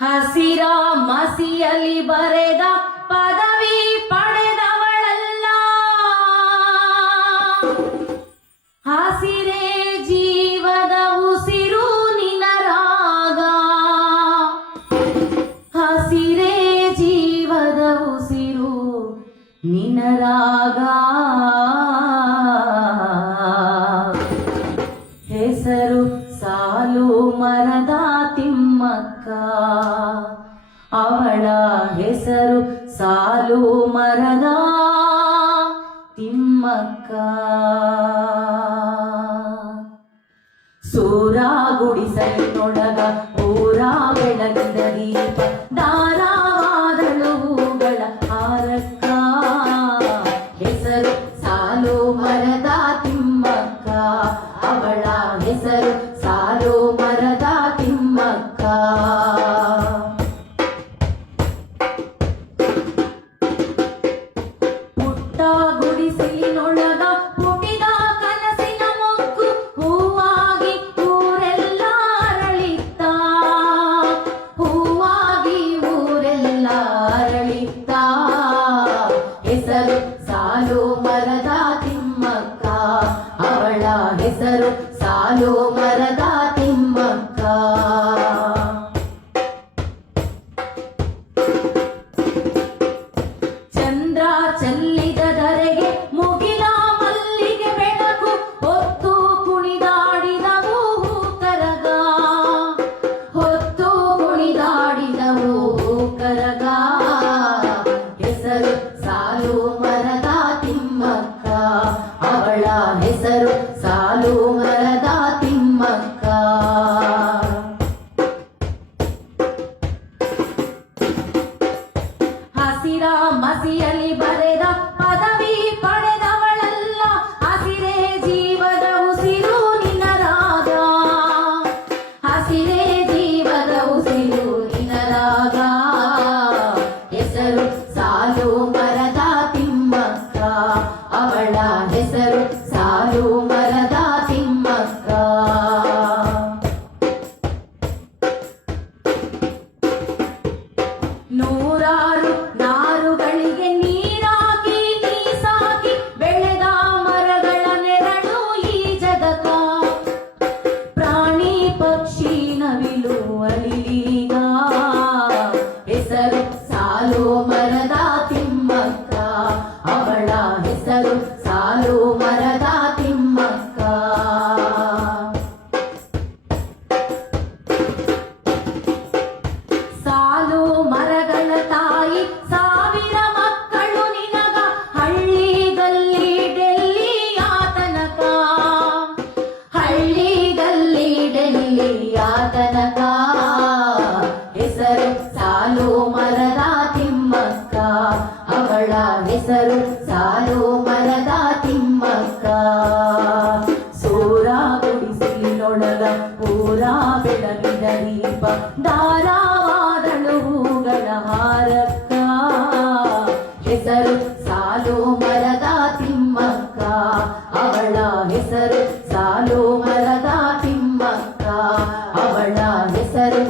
ಹಸಿರ ಮಸಿಯಲಿ ಬರೆದ ಪದವಿ ಪಡೆದವಳಲ್ಲ, ಹಸಿರೇ ಜೀವದ ಉಸಿರು ನಿನರಾಗ, ಹಸಿರೇ ಜೀವದ ಉಸಿರು ನಿನರಾಗ. ಹೆಸರು ಸಾಲು ಮರದ ತಿಮ್ಮಕ್ಕ, ಅವಳ ಹೆಸರು ಸಾಲು ಮರದ ತಿಮ್ಮಕ್ಕ. ಸೂರ ಗುಡಿಸಲಿನೊಳಗ ಊರ ಬೆಳಗಿದ ದೀಪ, ದಾರವಾದಳು ಹೂಗಳ ಹಾರಕ್ಕ. ಹೆಸರು ಸಾಲು ಮರದ ತಿಮ್ಮಕ್ಕ, ಅವಳ ಹೆಸರು ಸಾಲು ಮರದ ತಿಮ್ಮಕ್ಕ. ಪುಟ್ಟ ಗುಡಿಸಲಿನೊಳಗ ಹುಟ್ಟಿದ ಕನಸಿನ ಮೊಗ್ಗು, ಹೂವಾಗಿ ಊರೆಲ್ಲ ಅರಳಿತ್ತ, ಹೂವಾಗಿ ಊರೆಲ್ಲ ಅರಳಿತ್ತ. ಹೆಸರು ಸಾಲು ಮರದ ತಿಮ್ಮಕ್ಕ, ಅವಳ ಹೆಸರು ಸಾಲು ಮರದ ತಿಮ್ಮಕ್ಕ. ಚಂದ್ರ ಚೆಲ್ಲಿದ ಧರೆಗೆ ಮುಗಿಲ ಮಲ್ಲಿಗೆ ಬೆಳಕು, ಹೊತ್ತು ಕುಣಿದಾಡಿದವು ಕರಗ, ಹೊತ್ತು ಕುಣಿದಾಡಿದವು ಕರಗ. ಹೆಸರು ಸಾಲು ಮರದ ತಿಮ್ಮಕ್ಕ, ಅವಳ ಹೆಸರು ಸಾಲು ಮರದ ತಿಮ್ಮಕ್ಕ. ಹಸಿರ ಮಸಿಯಲಿ ಬರೆದ ಪದವಿ ಪಡೆದವಳಲ್ಲ, ಹಸಿರೇ ಜೀವದ ಉಸಿರು ನಿನರಾಗ, ಹಸಿರೇ ಜೀವದ ಉಸಿರು ನಿನರಾಗ. ಹೆಸರು ಸಾಲು ಮರದ ತಿಮ್ಮಕ್ಕ, ಅವಳ ಹೆಸರು ಸಾಲು ಮರದ ತಿಮ್ಮಕ್ಕ. ನೂರಾರು ನಾರುಗಳಿಗೆ ನೀರಾಗಿ ನೀ ಸಾಕಿ ಬೆಳೆದ ಮರಗಳ ನೆರಳು ಈ ಜಗತ್ತ, ಪ್ರಾಣಿ ಪಕ್ಷಿ ನವಿಲು ಅಲಿಲೀಗ. ಹೆಸರು ಸಾಲು ಮರದ ತಿಮ್ಮಕ್ಕ, ಅವಳ ಹೆಸರು ಸಾಲು ಮರದ ತಿಮ್ಮಕ್ಕ. ಸಾಲು ಮರಗಳ ತಾಯಿ ಸಾವಿರ ಮಕ್ಕಳು ನಿನಗ, ಹಳ್ಳಿ ಗಲ್ಲಿ ಡೆಲ್ಲಿ ಆತನಕ, ಹಳ್ಳಿ ಗಲ್ಲಿ ಡೆಲ್ಲಿ ಆತನಕ. ಹೆಸರು ಸಾಲು ಮರದ ತಿಮ್ಮಕ್ಕ, ಅವಳ ಹೆಸರು ಸಾಲು ಮರದ ತಿಮ್ಮಕ್ಕ. ಸೂರ ಗುಡಿಸಲಿನೊಳಗ ಪೂರ ಬೆಳಗಿದ ದೀಪ, ದಾರವಾದಳು ಹೂಗಳ ಹಾರಕ್ಕ. ಹೆಸರು ಸಾಲು ಮರದ ತಿಮ್ಮಕ್ಕ, ಅವಳ ಹೆಸರು ಸಾಲು ಮರದ ತಿಮ್ಮಕ್ಕ, ಅವಳ ಹೆಸರು